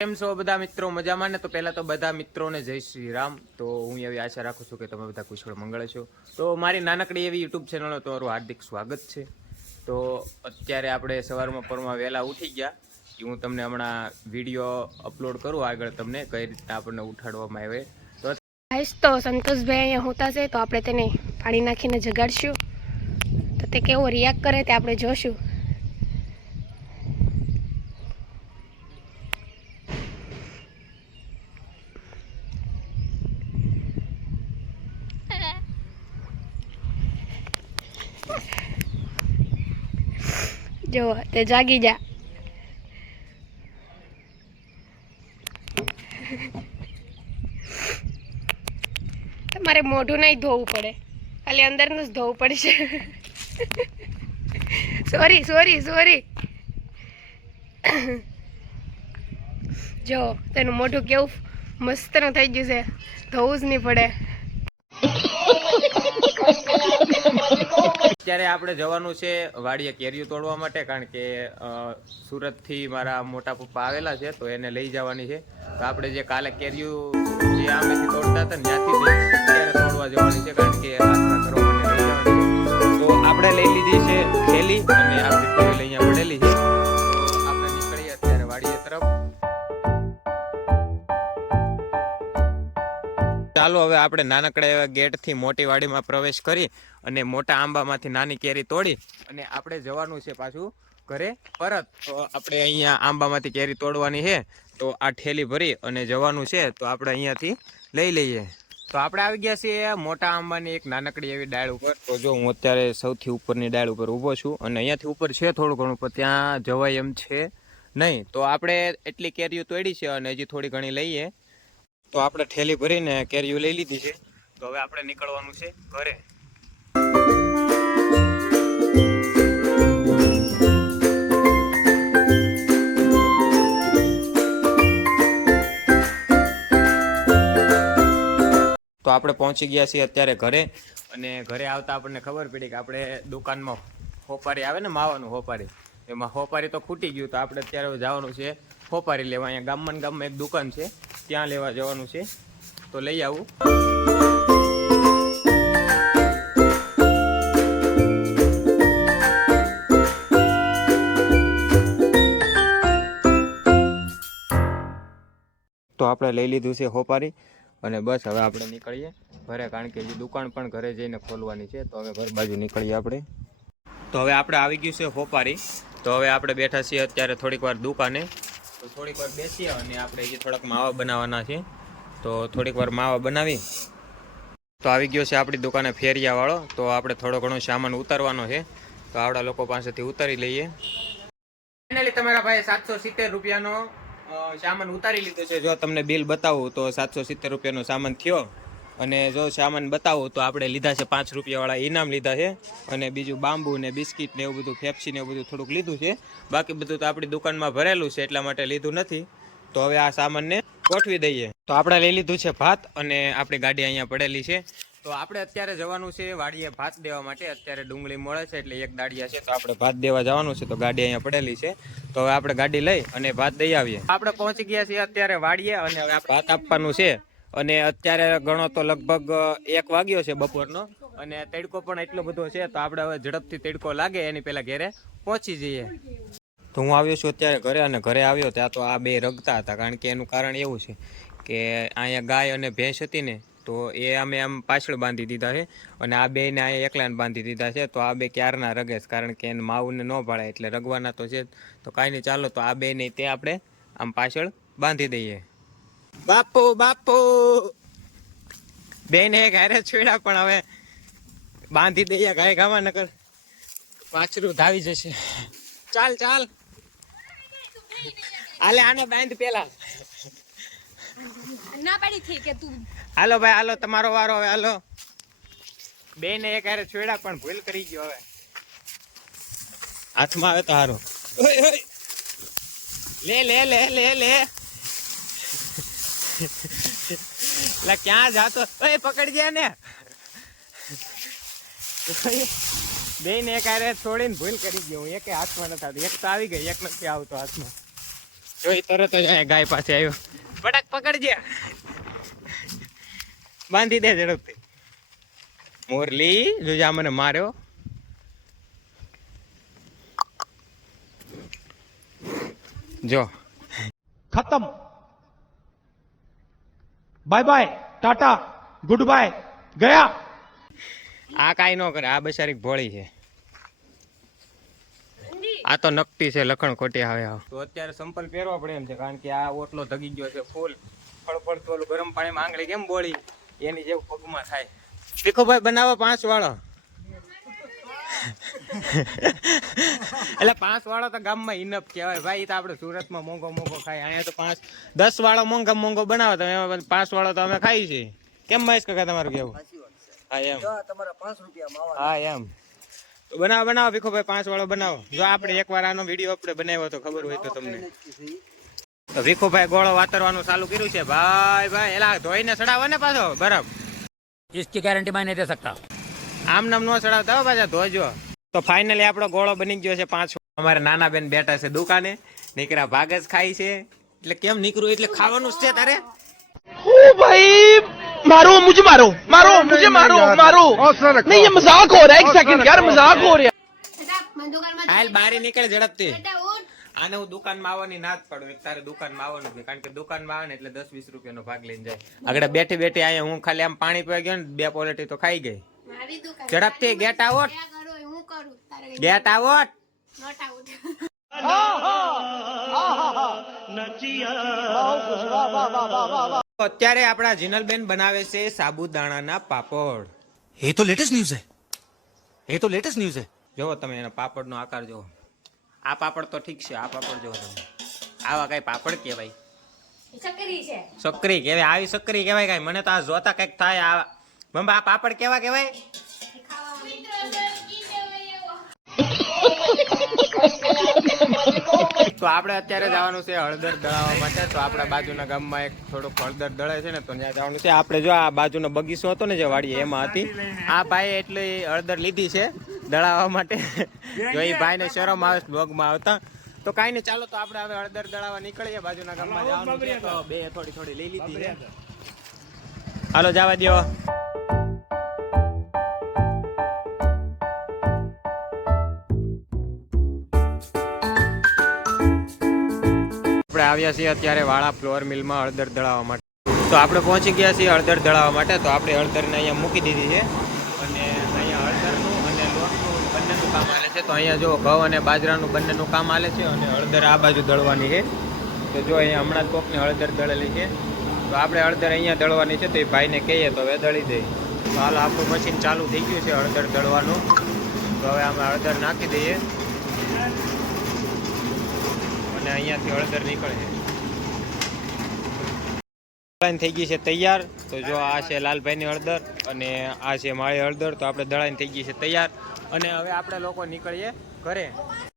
કેમ છો બધા મિત્રો? મજામાં ને? તો પહેલા તો બધા મિત્રોને જય શ્રી રામ. તો હું એવી આશા રાખું છું કે તમે બધા કુશળ મંગળ છો. તો મારી નાનકડી એવી યુટ્યુબ ચેનલનો તમારું હાર્દિક સ્વાગત છે. તો અત્યારે આપણે સવારમાં પરમાં વહેલા ઉઠી ગયા. હું તમને હમણાં વિડીયો અપલોડ કરું આગળ તમને કઈ રીતના આપણને ઉઠાડવામાં આવે. તો સંતોષભાઈ અહીંયા હોતા છે, તો આપણે તેને પાણી નાખીને જગાડશું. તો તે કેવો રિએક્ટ કરે તે આપણે જોશું. જો તે જાગી જા. તમારે મોઢું નહીં ધોવું પડે, ખાલી અંદરનું જ ધોવું પડશે. સોરી. જો તેનું મોઢું કેવું મસ્તનું થઈ ગયું છે, ધોવું જ નહીં પડે. અત્યારે આપણે જવાનું છે વાડીએ કેરીઓ તોડવા માટે, કારણ કે સુરતથી મારા મોટા પપ્પા આવેલા છે, તો એને લઈ જવાની છે. તો આપણે જે કાલે કેરીઓ જે આમેથી તોડતા હતા ને ત્યાંથી અત્યારે તોડવા જવાની છે, કારણ કે આશરા કરવા માટે લઈ જવાની છે. તો આપણે લઈ લીધી છે થેલી અને આપણી ટેબલ અહીંયા પડેલી છે. તો આપણે નીકળીએ અત્યારે વાડીએ તરફ. ચાલો હવે આપણે નાનકડા એવા ગેટથી મોટી વાડીમાં પ્રવેશ કરી અને મોટા આંબામાંથી નાની કેરી તોડી અને આપણે જવાનું છે પાછું ઘરે પરત. તો આપણે અહીંયા આંબામાંથી કેરી તોડવાની છે, તો આ ઠેલી ભરી અને જવાનું છે. તો આપણે અહીંયાથી લઈ લઈએ. તો આપણે આવી ગયા છીએ મોટા આંબાની એક નાનકડી એવી ડાળ ઉપર. તો જો હું અત્યારે સૌથી ઉપરની ડાળ ઉપર ઊભો છું અને અહીંયાથી ઉપર છે થોડું ઘણું, પણ ત્યાં જવાય એમ છે નહીં. તો આપણે એટલી કેરીઓ તોડી છે અને હજી થોડી ઘણી લઈએ. તો આપણે ઠેલી ભરીને કેરીઓ લઈ લીધી છે. તો હવે આપણે નીકળવાનું છે ઘરે. તો આપણે પહોંચી ગયા છીએ અત્યારે ઘરે. અને ઘરે આવતા આપણને ખબર પડી કે આપણે દુકાનમાં હોપારી આવે ને, માવાનું હોપારી, એમાં હોપારી તો ખૂટી ગયું. તો આપણે અત્યારે જવાનું છે હોપારી લેવા. અહીંયા ગામમાં એક દુકાન છે, ત્યાં લેવા જવાનું છે. તો લઈ આવું. તો આપણે લઈ લીધું છે હોપારી અને બસ હવે આપણે નીકળીએ ઘરે, કારણ કે હજી દુકાન પણ ઘરે જઈને ખોલવાની છે. તો હવે ઘર બાજુ નીકળીએ આપણે. તો હવે આપણે આવી ગયું છે હોપારી. તો હવે આપણે બેઠા છીએ અત્યારે થોડીક વાર દુકાને. તો થોડીક વાર બેસીએ અને આપણે હજી થોડાક માવા બનાવવાના છે. તો થોડીક વાર માવા બનાવી. તો આવી ગયો છે આપણી દુકાને ફેરિયાવાળો. તો આપણે થોડો ઘણો સામાન ઉતારવાનો છે, તો આવડા લોકો પાસેથી ઉતારી લઈએ. ફાઇનલી તમારા ભાઈ 770 રૂપિયાનો સામાન ઉતારી લીધો છે. જો તમને બિલ બતાવું તો 770 રૂપિયાનો સામાન થયો. અને જો સામાન બતાવું તો આપણે લીધા છે 5 રૂપિયાવાળા ઇનામ લીધા છે, અને બીજું બાંબુ ને બિસ્કિટ ને એવું બધું, ફેપ્સી ને એવું બધું થોડુંક લીધું છે. બાકી બધું તો આપણી દુકાનમાં ભરેલું છે, એટલા માટે લીધું નથી. તો હવે આ સામાનને ગોઠવી દઈએ. તો આપણે લઈ લીધું છે ભાત અને આપણી ગાડી અહીંયા પડેલી છે. તો આપણે અત્યારે જવાનું છે વાડીએ ભાત દેવા માટે. અત્યારે ડુંગળી મળે છે એટલે એક દાડિયા છે, તો આપણે ભાત દેવા જવાનું છે. તો ગાડી અહીંયા પડેલી છે, તો હવે આપણે ગાડી લઈ અને ભાત દઈ આવીએ. આપણે પહોંચી ગયા છીએ અત્યારે વાડીએ અને હવે ભાત આપવાનું છે. અને અત્યારે ગણો તો લગભગ 1 વાગ્યો છે બપોરનો, અને તડકો પણ એટલો બધો છે. તો આપણે હવે ઝડપથી તડકો લાગે એની પહેલા ઘરે પહોંચી જઈએ. તો હું આવ્યો છું અત્યારે ઘરે, અને ઘરે આવ્યો ત્યાં તો આ બે રગતા હતા. કારણ કે એનું કારણ એવું છે કે અહીંયા ગાય અને ભેંસ હતી ને, તો એ અમે આમ પાછળ બાંધી દીધા છે, અને આ બેને અહીંયા એકલાને બાંધી દીધા છે. તો આ બે ક્યારના રગે છે, કારણ કે એને માવુંને ન ભાળે એટલે રગવાના તો છે. તો કાંઈ નહીં, ચાલો તો આ બે નહીં તે આપણે આમ પાછળ બાંધી દઈએ. બાપુ બેને ઘરે છોડ્યા, પણ હવે બાંધી દઈએ ગાય ગાવા, નકર પાછળ ધાવી જશે. ચાલ હાલે આને બાંધ પેલા. ના પાડી થઈ કે તું. હાલો ભાઈ, હાલો તમારો વારો હવે. હાલો, બેને એક હારે છોડ્યા પણ ભૂલ કરી ગયો. હવે હાથમાં આવે તો હારો. લે લા, ક્યાં જાતો? ઓય પકડજે ને. બેને એક હારે છોડીને ભૂલ કરી ગયો. હું એક હાથમાં નથી આવતી. એક તો આવી ગઈ, એક નથી આવતો હાથમાં. જોઈ તરત જ અહીંયા ગાય પાસે આવ્યો. બટાક પકડજે, બાંધી દે ઝડપથી. મોરલી જોજા મને માર્યો. જો खत्म bye bye tata goodbye गया આ કાંઈ ન કરે, આ બચારી ભોળી છે. આ તો નકટી છે, લખણ ખોટી આવે. તો અત્યારે સંપલ પહેરવા પડે એમ છે, કારણ કે આ ઓટલો ધગી ગયો છે ફૂલ. ફળફળ ઓલું ગરમ પાણીમાં આંગળી કેમ બોળી એની જેવું પગમાં થાય. ભીખુભાઈ બનાવો 5 વાળો. એટલે 5 વાળો તો ગામમાં ઇનફ કહેવાય ભાઈ. એ તો આપણે સુરતમાં મોંઘો ખાય, અહીંયા તો 5-10 વાળો મોંઘો બનાવો તમે, એમાં 5 વાળો તો અમે ખાઈ છીએ. કેમ મહેશ કાકા તમારું કેવું? હા એમ, હા એમ. તો બનાવો ભીખુભાઈ 5 વાળો બનાવો. જો આપણે એકવાર આનો વિડીયો આપણે બનાવ્યો તો ખબર હોય તો તમને. તો ભીખુભાઈ ગોળો વાતરવાનું ચાલુ કર્યું છે ભાઈ. એલા ધોઈને ચડાવો ને પાછો બરફ. इसकी गारंटी मैं नहीं दे सकता. આમ નામ નો ચડાવતા હો પાછા, ધોજો. તો ફાઇનલી આપણો ગોળો બની ગયો છે 5. અમારે નાના બેન બેઠા છે દુકાને, નીકળ્યા ભાગ જ ખાય છે. એટલે કેમ નીકળું એટલે ખાવાનું જ છે તારે. ओ भाई मारो मुझे मारो नहीं ये मजाक हो रहा है एक सेकंड यार मजाक हो रहा है હાલ બારી નીકળે ઝડપથી. આને હું દુકાનમાં આવવાની ના જ પાડું. એક તારે દુકાનમાં આવવાનું છે, કારણ કે દુકાનમાં આવે ને એટલે 10-20 રૂપિયાનો ભાગ લઈને જાય. આગળ બેઠી અહીંયા હું ખાલી આમ પાણી પીવા ગયો ને 2 પોલેટી તો ખાઈ ગઈ. ઝડપથી ગેટ આઉટ, ગેટ આઉટ. અત્યારે આપણા જીનલબેન બનાવે છે સાબુદાણાના પાપડ. ये तो लेटेस्ट न्यूज है. ये तो लेटेस्ट न्यूज है. જોવો તમે એના પાપડનો આકાર જોવો. આ પાપડ તો ઠીક છે, આ પાપડ જોવો તમે. આવા કઈ પાપડ કહેવાય? સક્રી કહેવાય. આવી સક્રી કહેવાય કઈ? મને તો આ જોતા કઈક થાય. આ પાપડ કેવા કહેવાય? તો આપણે અત્યારે જવાનું છે હળદર દળાવવા માટે. તો આપણા બાજુના ગામમાં એક થોડુંક હળદર દળે છે ને, તો ત્યાં જવાનું છે. આપણે જો આ બાજુનો બગીચો હતો ને જે વાડી, એમાં હતી આ ભાઈ એટલી હળદર લીધી છે દળાવવા માટે. જો એ ભાઈને શરમ આવે બ્લોગમાં આવતા. તો કાંઈ નહીં, ચાલો તો આપણે હવે હળદર દળાવવા નીકળીએ. બાજુના ગામમાં જવાનું છે, તો બે થોડી લઈ લીધી છે. હાલો જવા દો. આપણે આવ્યા છીએ અત્યારે વાળા ફ્લોર મિલમાં હળદર દળાવવા માટે. તો આપણે પહોંચી ગયા છીએ હળદર દળાવવા માટે. તો આપણે હળદરને અહીંયા મૂકી દીધી છે, અને અહીંયા હળદરનું અને લોટનું બંનેનું કામ હાલે છે. તો અહીંયા જો ઘઉં અને બાજરાનું બંનેનું કામ હાલે છે, અને હળદર આ બાજુ દળવાની છે. તો જો અહીંયા હમણાં જ કોકની હળદર દળેલી છે. તો આપણે હળદર અહીંયા દળવાની છે, તો એ ભાઈને કહીએ તો હવે દળી દઈએ. તો હાલ આપણું મશીન ચાલુ થઈ ગયું છે હળદર દળવાનું. તો હવે અમે હળદર નાખી દઈએ, અને અહીંયાથી હળદર નીકળે છે. થઈ ગઈ છે તૈયાર. તો જો આ છે લાલભાઈની હળદર, અને આ છે મારી હળદર. તો આપણે દળાઈને થઈ ગઈ છે તૈયાર, અને હવે આપણે લોકો નીકળીએ ઘરે.